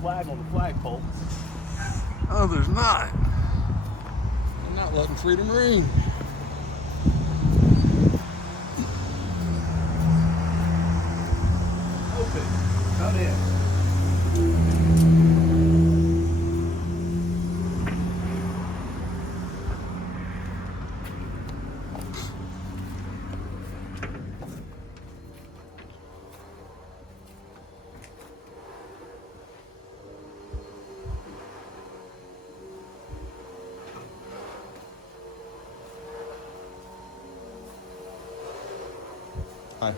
flag on the flagpole. Oh, there's not. I'm not letting freedom ring. Open. Come in. Hi.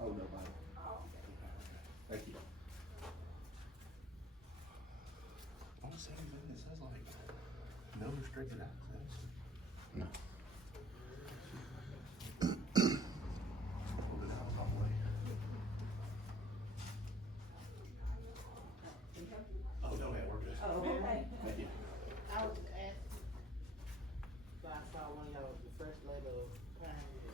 Oh, nobody. Thank you. I want to say anything that says like no restricted access. No. Pulled it out all the way. Oh, no, man, we're good. Oh, okay. Thank you. I was asking, so I saw one of y'all, the first lady of Pioneer.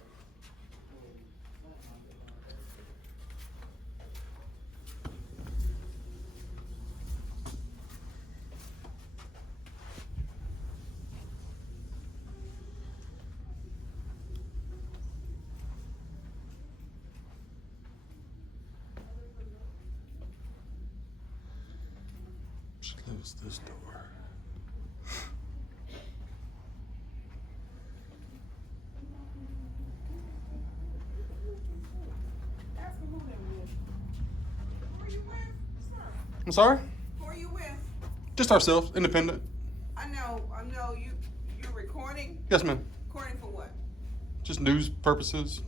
Just close this door. Ask him who they with. Who are you with, sir? I'm sorry? Who are you with? Just ourselves, independent. I know, you're recording? Yes, ma'am. Recording for what? Just news purposes.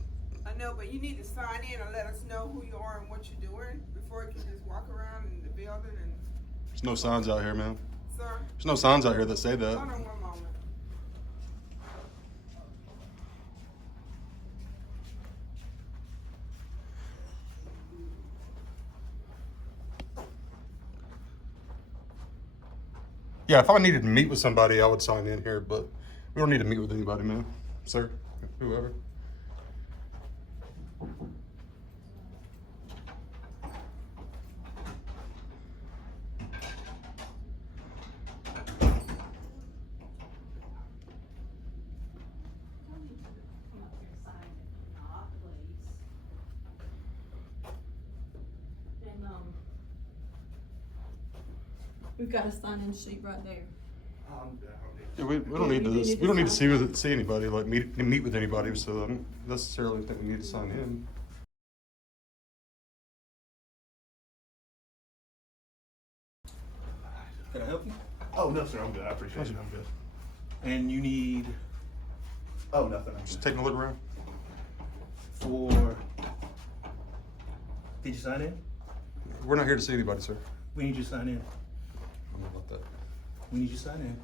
I know, but you need to sign in and let us know who you are and what you're doing before you can just walk around in the building and, There's no signs out here, ma'am. sir, There's no signs out here that say that. hold on one moment. Yeah, if I needed to meet with somebody, I would sign in here, but we don't need to meet with anybody, ma'am. Sir, whoever. We've got a sign-in sheet right there. Yeah, we don't need to. We don't need to see anybody, like meet with anybody. So I don't necessarily think we need to sign in. Can I help you? Oh, no, sir, I'm good. I appreciate it. I'm good. And you need Oh, nothing. I'm Just good. taking a look around. for, did you sign in? We're not here to see anybody, sir. We need you to sign in. I don't know about that. We need you to sign in.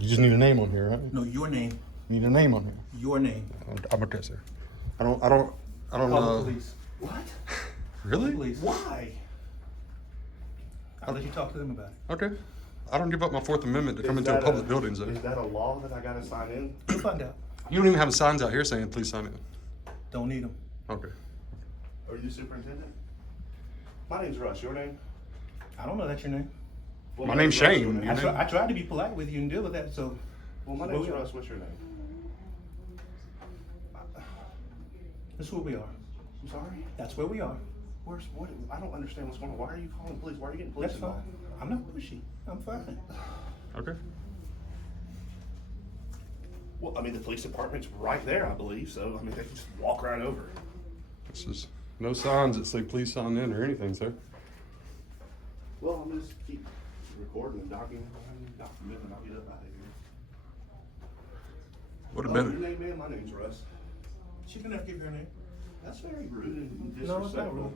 You just need a name on here, right? No, your name, You need a name on here. your name. I'm okay, sir. I don't. Call the know. police. What? Really? Police. Why? I'll let you talk to them about it. Okay. I don't give up my Fourth Amendment to come into a public building, sir. Is that a law that I gotta sign in? We'll find out. You don't even have signs out here saying please sign in. Don't need them. Okay. Are you the superintendent? My name's Russ. Your name? I don't know that's your name. Well, My name's Russ. Shane. Your name? Your name? I tried to be polite with you and deal with that, so. Well, my Where name's we are. Russ. What's your name? That's where we are. I'm sorry? That's where we are. Where's what? I don't understand what's going on. Why are you calling police? Why are you getting police That's fine. involved? I'm not pushy. I'm fine. Okay. Well, I mean, the police department's right there, I believe. So, I mean, they can just walk right over. This is no signs that say please sign in or anything, sir. Well, I'm gonna just keep recording and documenting. I'll get up out of here. Would have Oh, your been. name, man? My name's Russ. She's gonna have to give her name. That's very rude and No, it's not disrespectful. rude.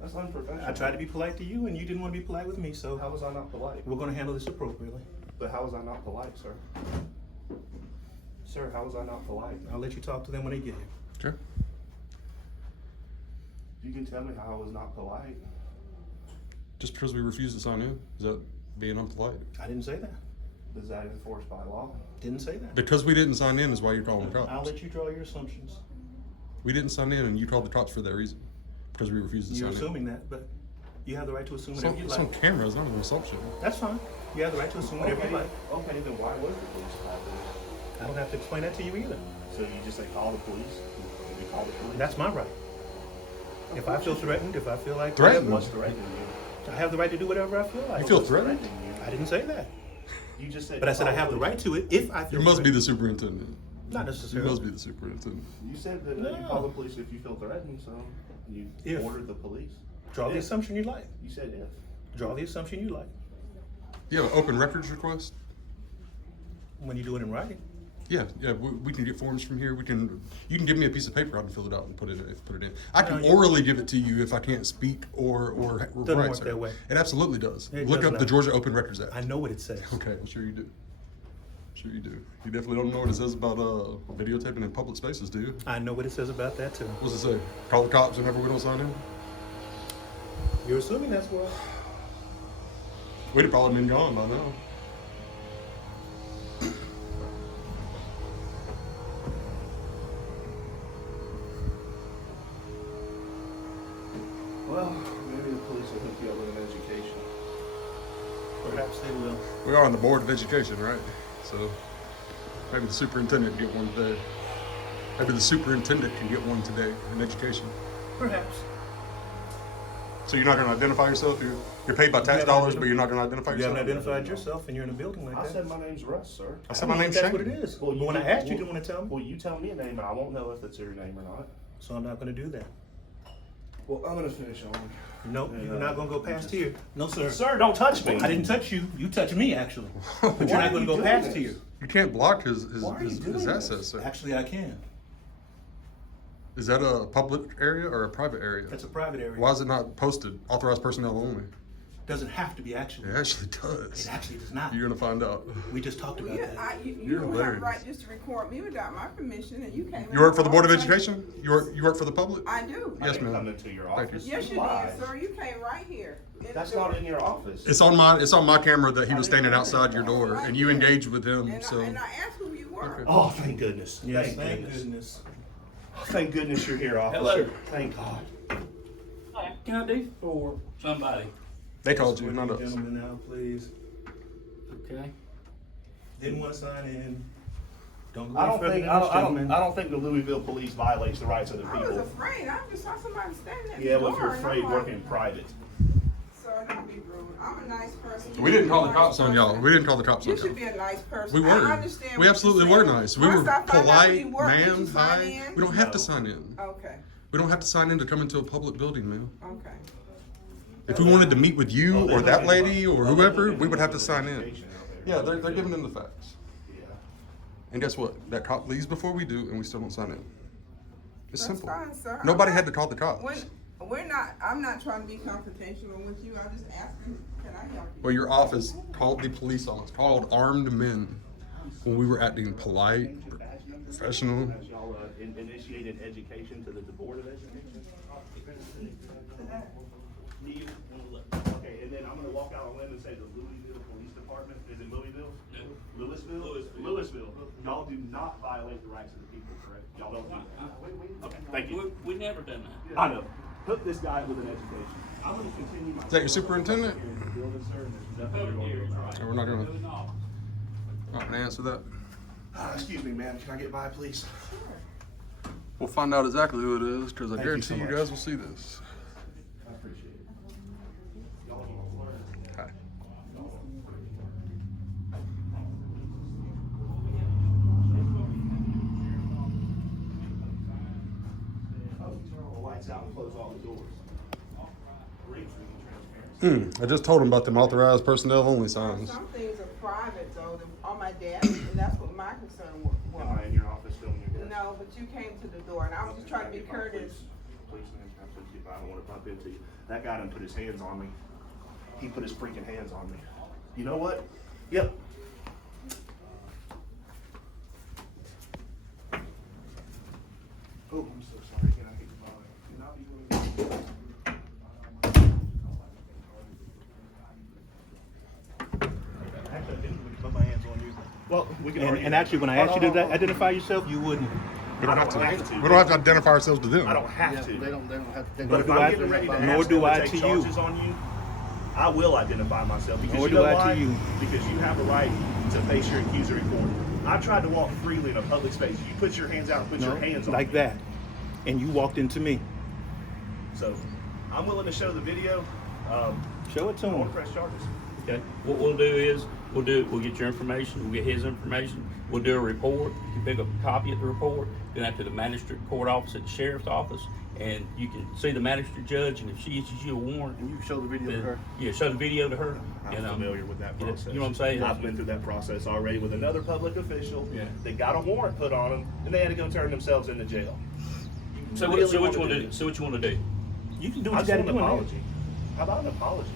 That's unprofessional. I tried to be polite to you and you didn't want to be polite with me, so How was I not polite? we're gonna handle this appropriately. But how was I not polite, sir? Sir, how was I not polite? I'll let you talk to them when they get here. Sure. You can tell me how I was not polite. Just because we refuse to sign in, is that being unpolite? I didn't say that. Is that enforced by law? Didn't say that. Because we didn't sign in is why you're calling the I'll cops. let you draw your assumptions. We didn't sign in and you called the cops for that reason. Because we refused to You're sign in. assuming that, but you have the right to assume It's whatever on, you it's on like. camera, it's not an assumption. That's fine. You have the right to assume whatever you like. Okay, then why was the police called? I don't have to explain that to you either. So you just say call the police? You call the police? That's my right. If I feel threatened, if I feel like Threatened? What's threatening you? I have the right to do whatever I feel like. You feel What's threatened? I didn't say that. You just said. But I said I call have the police. right to it if I feel You must be threatened. the superintendent. Not You necessarily. must be the superintendent. You said that you No. call the police if you feel threatened, so you If. ordered the police. Draw the If. assumption you like. You said if. Draw the assumption you like. Do you have an open records request? When you do it in writing. Yeah, we can get forms from here. You can give me a piece of paper, I can fill it out and put it in. I can No, you- orally give it to you if I can't speak or Doesn't write, work sir. that way. It absolutely does. It Look does up the not. Georgia Open Records Act. I know what it says. Okay, I'm sure you do. Sure you do. You definitely don't know what it says about videotaping in public spaces, do you? I know what it says about that too. What's it say? Call the cops whenever we don't sign in? You're assuming that's what. We'd have probably been gone by now. Well, maybe the police will hook you up with an education. Perhaps they will. We are on the Board of Education, right? So maybe the superintendent can get one today. Maybe the superintendent can get one today in education. Perhaps. So you're not going to identify yourself? You're paid by tax haven't dollars, identi- but you're not going to identify You yourself? haven't identified yourself and you're in a building like I that. said my name's Russ, sir. I said my name's That's Shane. what it is. Well, But when I you- asked you, well- didn't want to tell me. Well, you tell me a name and I won't know if it's your name or not. So I'm not going to do that. Well, I'm gonna finish on. Nope, And, you're not going to go past here. No, sir. Sir, don't touch me. I didn't touch you. You touched me, actually. But Why you're are not going you to go doing past this? here. You can't block his Why are you doing this? assets, sir. Actually, I can. Is that a public area or a private area? That's a private area. Why is it not posted? Authorized personnel only. Doesn't have to be actually. It actually does. It actually does not. You're gonna find out. We just talked about that. You You're don't have hilarious. a right just to record me without my permission, and you came. You work for the in Board of all the time. Education? You work for the public? I do. Yes, I didn't ma'am. come into your Thank you. office. Yes, you Lie. did, sir. You came right here. in the That's door. not in your office. It's on my camera that he was standing outside your door and you engaged with him. And So I asked who you were. Okay. Oh, thank goodness. Yes, thank goodness. Thank goodness you're here, officer. Hello. Thank God. What can I do for somebody? they called you, Would not you us. gentlemen now, please? Okay. Didn't want to sign in. Don't go I any don't further think than this, gentlemen. I don't think the Louisville police violates the rights of the I was people. afraid. I just saw somebody standing at Yeah, the door. well, if you're and I'm afraid, like, work in private. Sir, don't be rude. I'm a nice person. We didn't call the You're a cops nice on y'all. person. We didn't call the cops on You should y'all. be a nice person. We were. I understand We what you're absolutely were saying. nice. We Once were I find out who polite, you work, did you ma'am, sign hi. in? We don't have to No. sign in. Okay, We don't have to sign in to come into a public building, ma'am. okay. If we wanted to meet with you Oh, or they're that looking lady for- or they're whoever, looking we would have to for sign in. education out there. Yeah, they're giving them the facts. Yeah. And guess what? That cop leaves before we do, and we still don't sign in. It's That's simple. fine, sir. Nobody I'm had not- to call the cops. I'm not trying to be confrontational with you. I'm just asking, can I help you? Well, your office called the police on us, called armed men when we were acting polite, professional. Has y'all initiated education to the Board of Education? Okay, and then I'm gonna walk out on a limb and say the Louisville Police Department, is it Louisville? No. Louisville? Louisville. Y'all do not violate the rights of the people, correct? Y'all don't do that? Okay, thank you. We never done that. I know. Hook this guy with an education. I'm gonna continue my. Is that your superintendent? Building, sir, and there's nothing you're gonna do about it. So we're not gonna answer that. Excuse me, ma'am, can I get by, please? We'll find out exactly who it is, because I Thank you so guarantee you much. guys will see this. I appreciate it. Hi. Oh, turn all the lights out and close all the doors. Great for the transparency. I just told him about them authorized personnel only signs. Some things are private though, on my desk, and that's what my concern was. Am I in your office filming your desk? No, but you came to the door, and I was just trying to be courteous. Please, man, can I please get by? I don't want to bump into you. That guy done put his hands on me. He put his freaking hands on me. You know what? Yep. can And, argue and that. actually, when I asked you to identify yourself, you wouldn't. We don't I have to. don't have to. We don't have to identify ourselves to them. I don't have to. They don't have to. But if do I'm I- getting ready to nor ask do them I to take to you. charges on you, I will identify myself because Nor you do know I to why? you. Because you have the right to face your accuser in court. I tried to walk freely in a public space. You put your hands out and put No, your hands on like me. that. And you walked into me. So I'm willing to show the video. Show it to I him. want to press charges. Okay, what we'll do is, we'll get your information, we'll get his information, we'll do a report, you can pick up a copy of the report, then that to the magistrate court office at the sheriff's office, and you can see the magistrate judge, and if she issues you a warrant, And you show the video to then, her. yeah, show the video to her. I'm and, familiar with that you know- process. you know what I'm saying? I've been through that process already with another public official. Yeah. They got a warrant put on them, and they had to go turn themselves into jail. So Really what you wanna want to do do? this? So what you want to do? You can do I what you just gotta want an do in there. apology. How about an apology?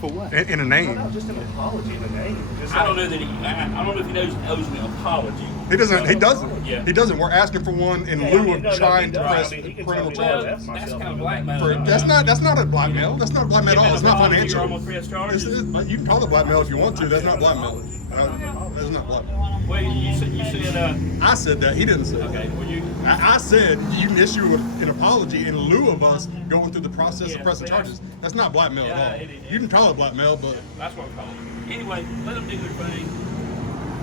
For what? In a No, name. no, just an apology in the name. Just I don't know that I don't know if he owes me an apology. He doesn't. He doesn't. Yeah. He doesn't. We're asking for one in Yeah, lieu yeah, of no, trying he to does. press I mean, he can criminal tell me Well, that. charges. that's myself. kind of blackmail. For, that's not blackmail. That's not blackmail at all. It's not financial. You're almost press charges. You can call it blackmail if you want to. That's not blackmail. That's not blackmail. Well, you said I said that. He didn't say that. okay. Well, you. I said you can issue an apology in lieu of us going through the process of Yeah, pressing see, charges. That's not blackmail Yeah, at all. it is. You can call it blackmail, but That's what I'm calling it. Anyway, let them do their thing.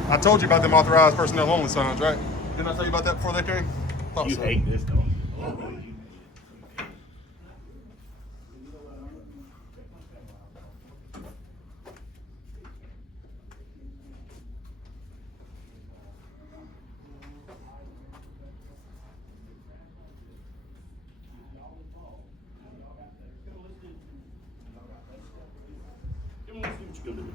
I told you about them authorized personnel only signs, right? Didn't I tell you about that before they came? Thought You so. hate this, though. Let's see what you gonna do.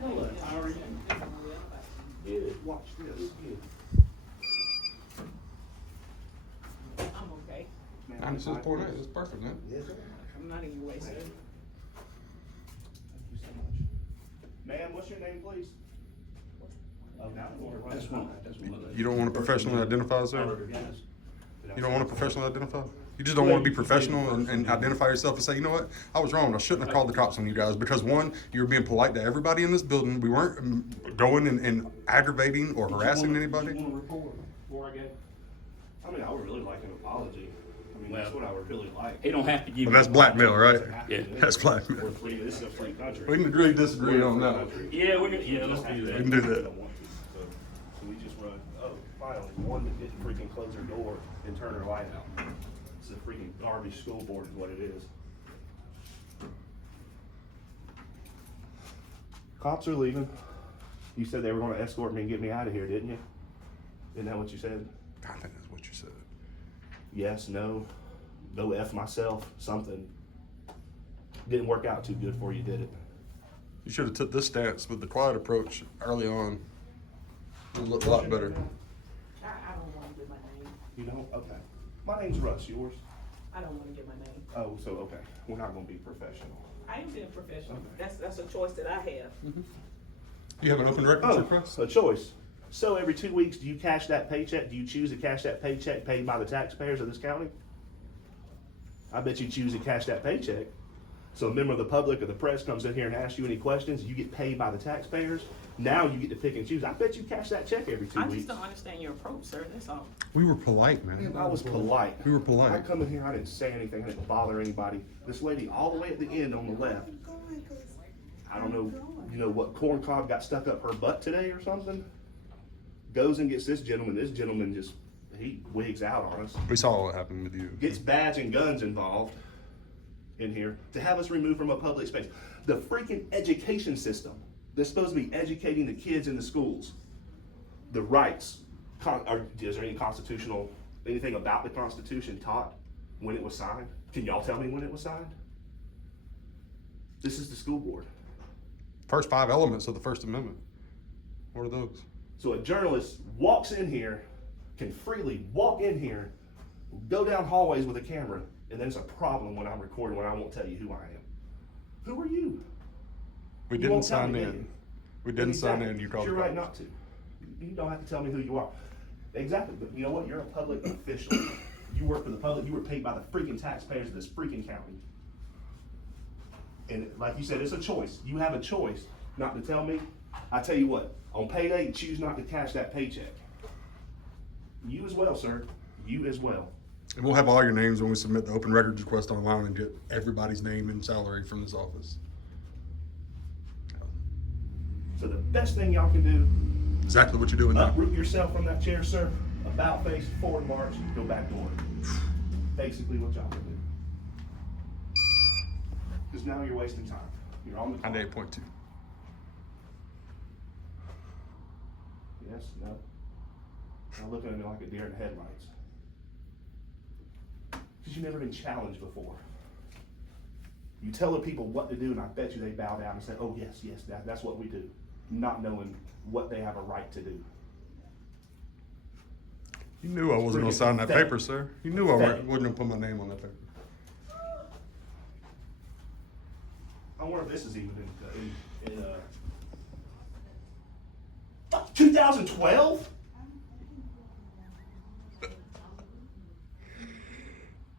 Hello, how are you? Good. Watch this. Good. I'm okay. 96.8. That's perfect, man. Yes, sir. I'm not in your way, sir. Thank you so much. Ma'am, what's your name, please? Oh, now I'm going to run. That's one. You don't want to professionally identify, sir? Guys. You don't want to professionally identify? You just don't want to be professional and identify yourself and say, you know what, I was wrong. I shouldn't have called the cops on you guys because one, you were being polite to everybody in this building. We weren't going and aggravating or harassing anybody. You want a report before I go? I mean, I would really like an apology. I mean, that's what I would really like. He don't have to give. But that's blackmail, right? Yeah. That's blackmail. We're free. This is a free country. We can agree to disagree on that. Yeah, we're gonna. Yeah, let's do We that. can do that. So we just run, finally, one that didn't freaking close her door and turn her light out. It's a freaking garbage school board is what it is. Cops are leaving. You said they were gonna escort me and get me out of here, didn't you? Isn't that what you said? I think that's what you said. Yes, no, go F myself, something. Didn't work out too good for you, did it? You should have took this stance with the quiet approach early on. It would look a lot better. I don't wanna give my name. You know, okay. My name's Russ, yours? I don't wanna give my name. Oh, so, okay, we're not gonna be professional. I am being professional. That's a choice that I have. You have an open records Oh, request? a choice. So every 2 weeks, do you cash that paycheck? Do you choose to cash that paycheck paid by the taxpayers of this county? I bet you choose to cash that paycheck. So a member of the public or the press comes in here and asks you any questions, you get paid by the taxpayers. Now you get to pick and choose. I bet you cash that check every 2 I weeks. just don't understand your approach, sir, that's all. We were polite, man. I was polite. We were polite. I come in here, I didn't say anything, I didn't bother anybody. This lady all the way at the end on the left, I don't know, you know what corn cob got stuck up her butt today or something? Goes and gets this gentleman just, he wigs out on us. We saw what happened with you. Gets badge and guns involved in here to have us removed from a public space. The freaking education system that's supposed to be educating the kids in the schools, the rights, is there any constitutional, anything about the Constitution taught when it was signed? Can y'all tell me when it was signed? This is the school board. First 5 elements of the First Amendment. What are those? So a journalist walks in here, can freely walk in here, go down hallways with a camera, and then it's a problem when I'm recording when I won't tell you who I am. Who are you? We You didn't won't tell sign me, in. did you? We didn't sign Exactly. in. You called You're the right cops. not to. You don't have to tell me who you are. Exactly, but you know what? You're a public official. You work for the public, you were paid by the freaking taxpayers of this freaking county. And like you said, it's a choice. You have a choice not to tell me. I tell you what, on payday, choose not to cash that paycheck. You as well, sir. You as well. And we'll have all your names when we submit the open records request online and get everybody's name and salary from this office. So the best thing y'all can do, Exactly what you're doing now. uproot yourself from that chair, sir. About face, forward march, go back door. Basically what y'all can do. Because now you're wasting time. You're on the clock. 98.2. Yes, no. Now looking at me like a deer in the headlights. Because you've never been challenged before. You tell the people what to do, and I bet you they bow down and say, oh yes, yes, that's what we do. Not knowing what they have a right to do. You knew I wasn't going to sign that paper, sir. You knew I wasn't going to put my name on that paper. I wonder if this is even in 2012?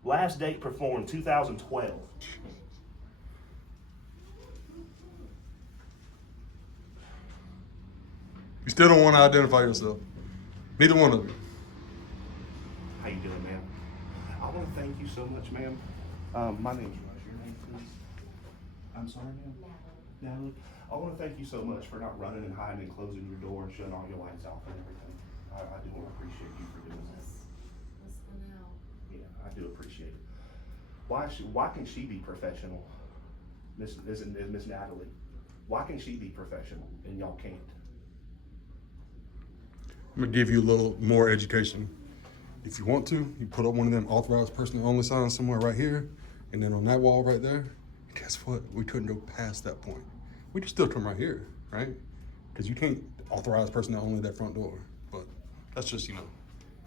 Last date performed 2012. You still don't want to identify yourself. Neither one of you. How you doing, ma'am? I want to thank you so much, ma'am. My name's Russ. Your name, please? I'm sorry, ma'am? Natalie. I want to thank you so much for not running and hiding and closing your door and shutting all your lights off and everything. I do want to appreciate you for doing that. Yeah, I do appreciate it. Why can she be professional, Miss Natalie? Why can she be professional and y'all can't? I'm going to give you a little more education. If you want to, you put up one of them authorized personally only signs somewhere right here, and then on that wall right there, guess what? We couldn't go past that point. We could still come right here, right? Because you can't authorize personnel only that front door. But that's just, a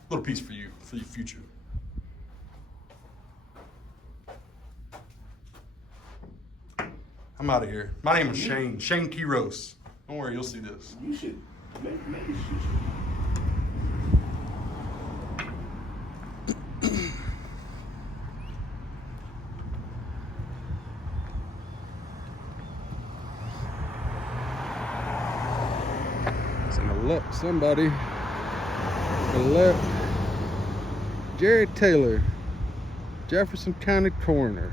little piece for you, for your future. I'm out of here. My name is Shane Quiros. Don't worry, you'll see this. You should, maybe you should. Somebody elect Jared Taylor, Jefferson County Coroner.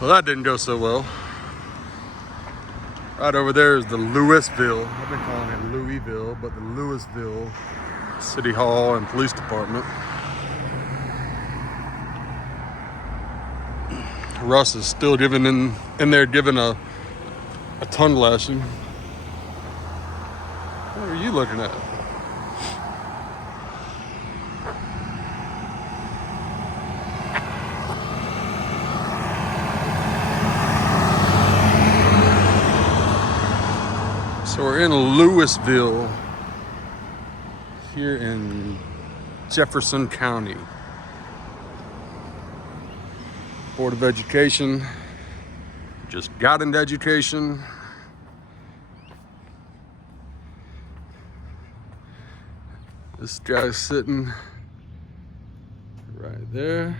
Well, that didn't go so well. Right over there is the Louisville. I've been calling it Louisville, but the Louisville City Hall and Police Department. Russ is still giving in there giving a tongue lashing. What are you looking at? So we're in Louisville, here in Jefferson County. Board of Education just got into education. This guy's sitting right there.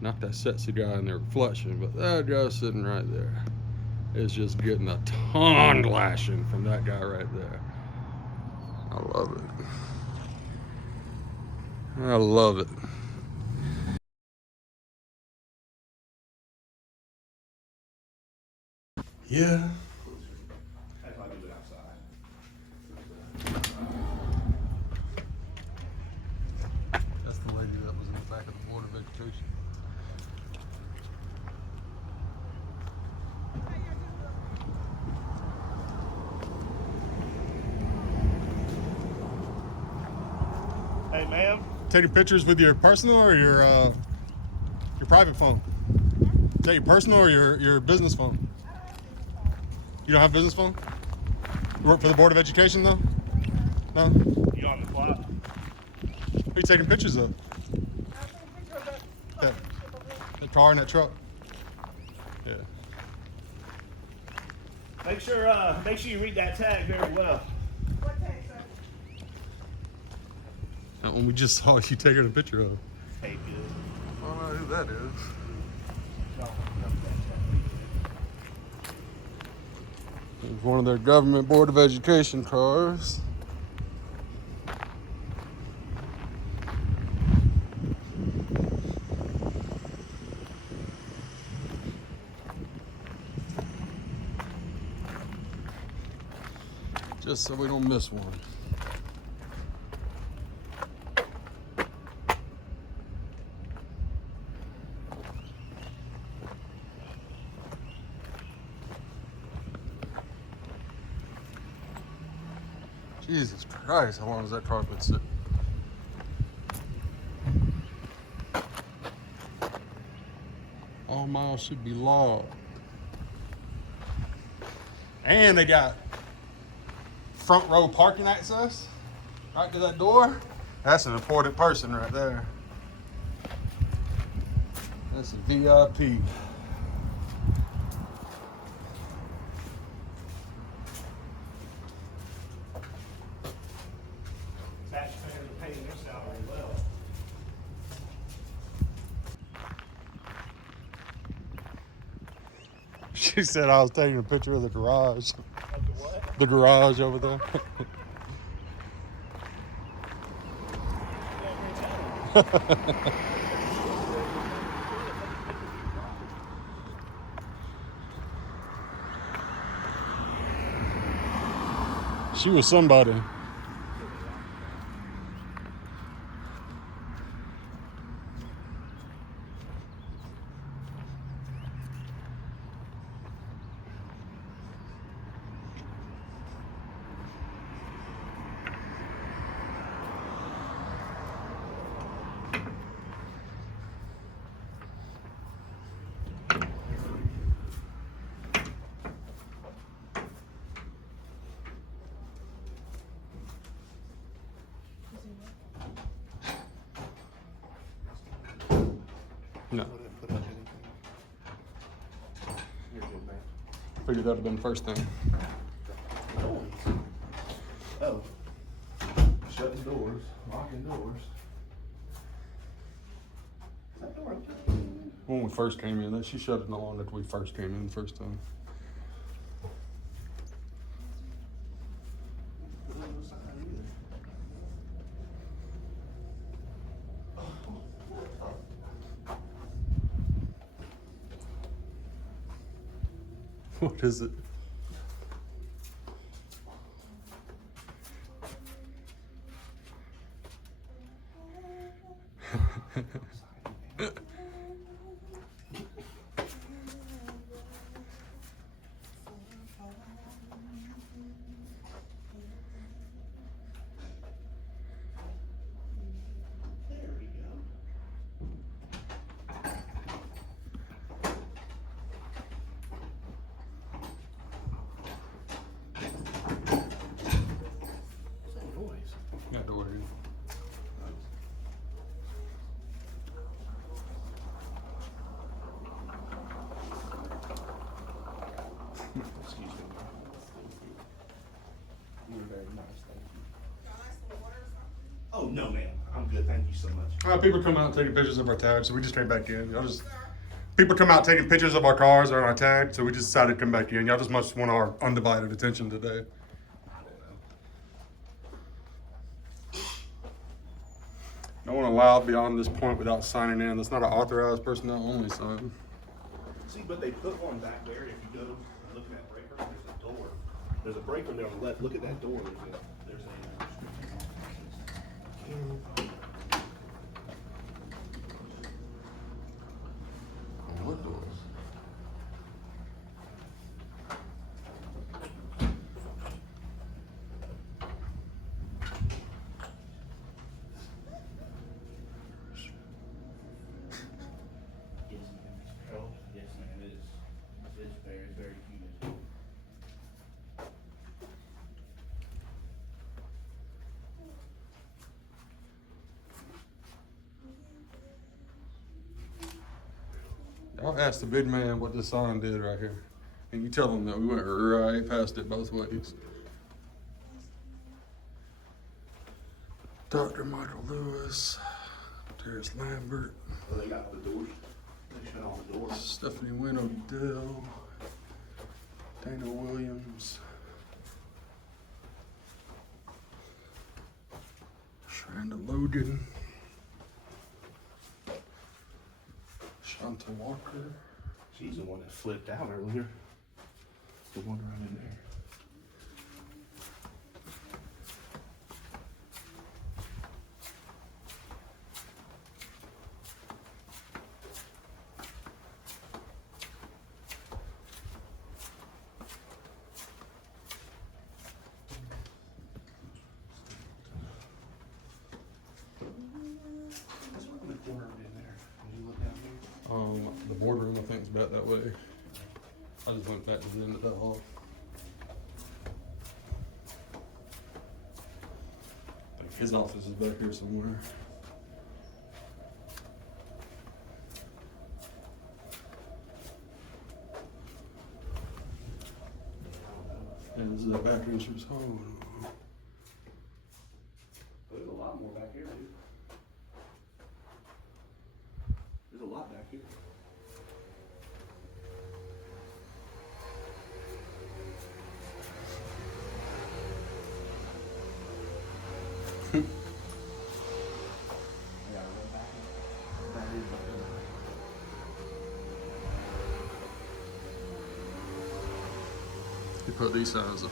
Not that sexy guy in there reflection, but that guy's sitting right there. Is just getting a ton lashing from that guy right there. I love it. I love it. Yeah. That's why I do it outside. That's the lady that was in the back of the Board of Education. Hey, ma'am. Taking pictures with your personal or your private phone? Is that your personal or your business phone? You don't have a business phone? You work for the Board of Education though? No? You on the clock? Who are you taking pictures of? Yeah. car in that truck? Yeah. Make sure you read that tag very well. What tag, sir? That one we just saw you taking a picture of. Hey, good. I don't know who that is. It's one of their government Board of Education cars. Just so we don't miss one. Jesus Christ, how long does that carpet sit? All miles should be logged. And they got front row parking access right to that door. That's an important person right there. That's a VIP. Taxpayers are paying their salary well. She said I was taking a picture of the garage. The garage over there. She was somebody. No. Figured that'd have been the first thing. Oh. Shutting doors, locking doors. Is that door open? When we first came in, she shut it no longer after we first came in the first time. What is it? There we go. Same voice. Got to worry. Excuse me. You were very nice, thank you. Oh, no, ma'am. I'm good, thank you so much. People come out taking pictures of our tags, so we just came back in. People come out taking pictures of our cars or our tag, so we just decided to come back in. Y'all just must want our undivided attention today. No one allowed beyond this point without signing in. That's not an authorized personnel only sign. See, but they put one back there. If you go look at that breaker, there's a door. There's a breaker there on the left. Look at that door. There's What doors? Yes, ma'am. Oh, yes, ma'am. It is very, very humid. ask the big man what this sign did right here. And you tell him that we went right past it both ways. Dr. Michael Lewis, Terrence Lambert, Oh, they got all the doors. They shut all the doors. Stephanie Wynn Odell, Dana Williams, Shranda Logan, Shanta Walker. She's the one that flipped out earlier. The one right in there. What's wrong with the corner in there? Did you look down there? The boardroom, I think, is back that way. I just went back to the end of that hall. I think his office is back here somewhere. And this is the back entrance hall. There's a lot more back here, dude. There's a lot back here. You put these signs up.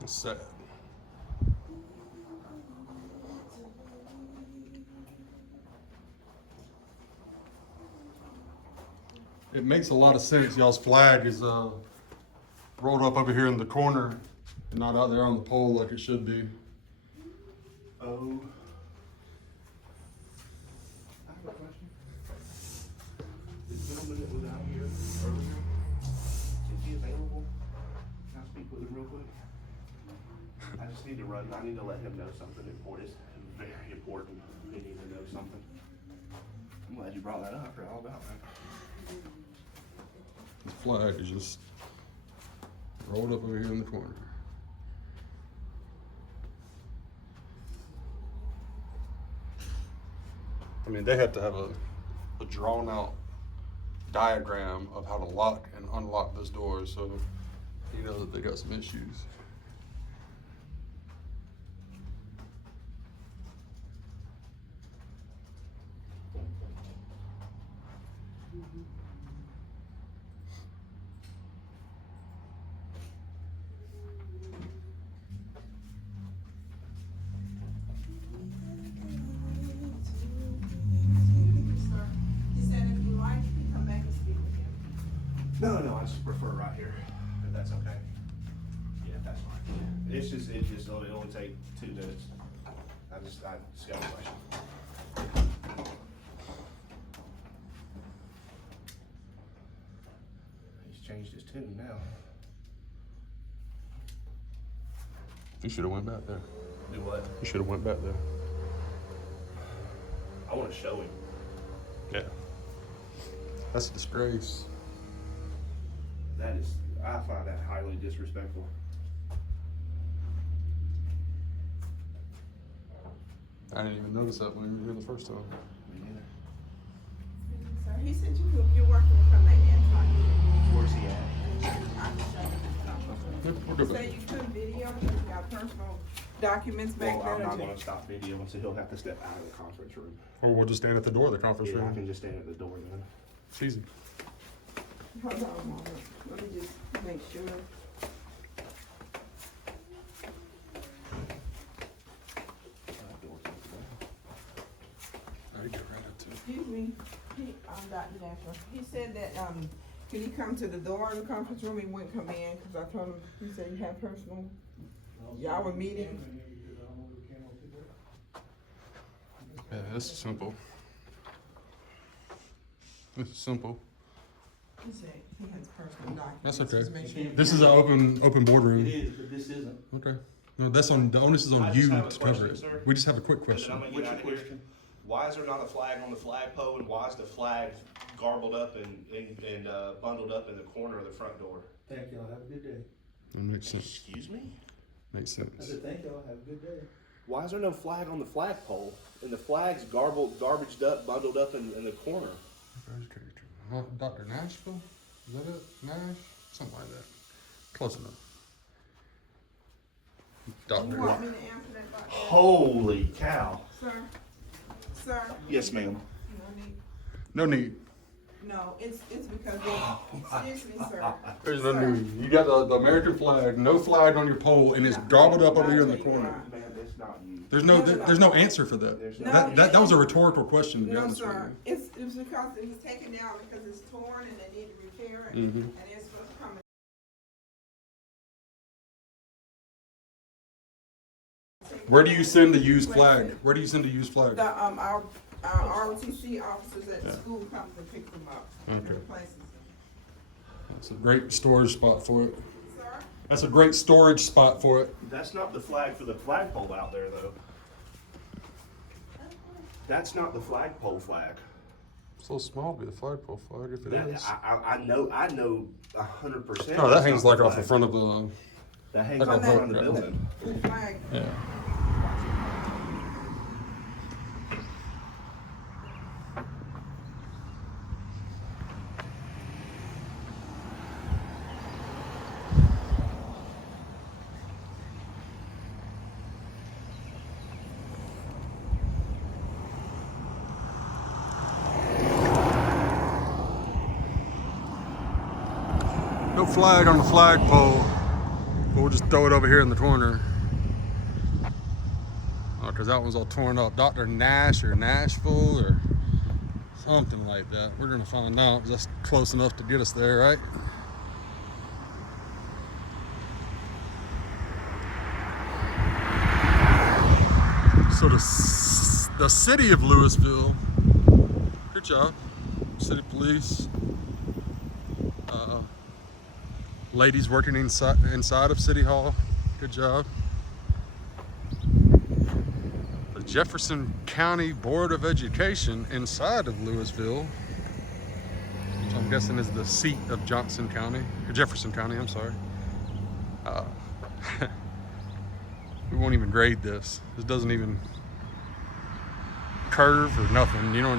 It's sad. It makes a lot of sense. Y'all's flag is rolled up over here in the corner and not out there on the pole like it should be. Oh. I have a question. The gentleman that was out here earlier, is he available? Can I speak with him real quick? I just need to run, I need to let him know something important. It's very important. He needs to know something. I'm glad you brought that up. I forgot all about that. The flag is just rolled up over here in the corner. I mean, they have to have a drawn out diagram of how to lock and unlock this door, so you know that they got some issues. He said if you like, you can come back and speak with him. No, I just prefer right here, if that's okay. Yeah, that's fine. It'll only take 2 minutes. I just got a question. He's changed his tune now. You should have went back there. Do what? You should have went back there. I wanna show him. Yeah. That's a disgrace. I find that highly disrespectful. I didn't even notice that when we were here the first time. Me neither. Sir, he said you're working with him and talking. Where's he at? I can show you. Good, we're You good. say you couldn't video, you got personal documents back Well, there. I'm not that you- gonna stop videoing, so he'll have to step out of the conference room. Or we'll just stand at the door of the conference Yeah, I room. can just stand at the door then. It's easy. Hold on a moment, let me just make sure. Excuse me, Dr. Nashville, he said that, can he come to the door of the conference room? He wouldn't come in, cause I told him, he said you have personal, y'all were meeting. Yeah, this is simple. This is simple. He said he has personal documents. That's okay. Just make sure- This is an open boardroom. It is, but this isn't. Okay. No, that's on, the onus is on I you just have a to cover question, it. sir. We just have a quick And then question. I'm gonna What's get your out of here. question? Why is there not a flag on the flagpole, and why is the flag garbled up and bundled up in the corner of the front door? Thank y'all, have a good day. That makes sense. Excuse me? Makes I sense. said, thank y'all, have a good day. Why is there no flag on the flagpole, and the flag's garbaged up, bundled up in the corner? Dr. Nashville? Is that it? Nash? Something like that. Close enough. You Dr. want me to answer that about that? Holy cow. Sir? Sir? Yes, ma'am. No need. No need. No, it's because they, excuse me, sir. There's no Sir. need. You got the American flag, no flag on your pole, and it's garbled up over here in the corner. Man, that's not you. There's no answer for that. There's no- That was a rhetorical question, to be No, honest with sir, you. it's because it was taken down because it's torn and they need to repair it, Mhm. and it's supposed to come. Where do you send the used flag? Where do you send the used flag? The, our ROTC officers at the Yeah. school comes and picks them up and Okay. replaces them. It's a great storage spot for it. Sir? That's a great storage spot for it. That's not the flag for the flagpole out there, though. That's not the flagpole flag. So small to be the flagpole flag if it That, is. I know 100%. No, that that's hangs not like the off the flag. front of the. That hangs like off a the front of the boat. building. The flag, Yeah. No flag on the flagpole, but we'll just throw it over here in the corner. Because that one's all torn up. Dr. Nash or Nashville or something like that. We're going to find out, 'cause that's close enough to get us there, right? So the city of Louisville, good job, city police, ladies working inside of City Hall, good job. The Jefferson County Board of Education inside of Louisville, which I'm guessing is the seat of Johnson County, or Jefferson County, I'm sorry. We won't even grade this. This doesn't even curve or nothing. You don't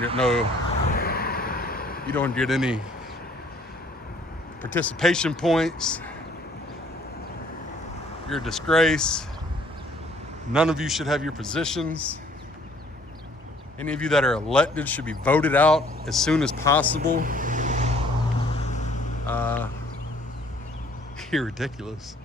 get any participation points. You're a disgrace. None of you should have your positions. Any of you that are elected should be voted out as soon as possible. You're ridiculous.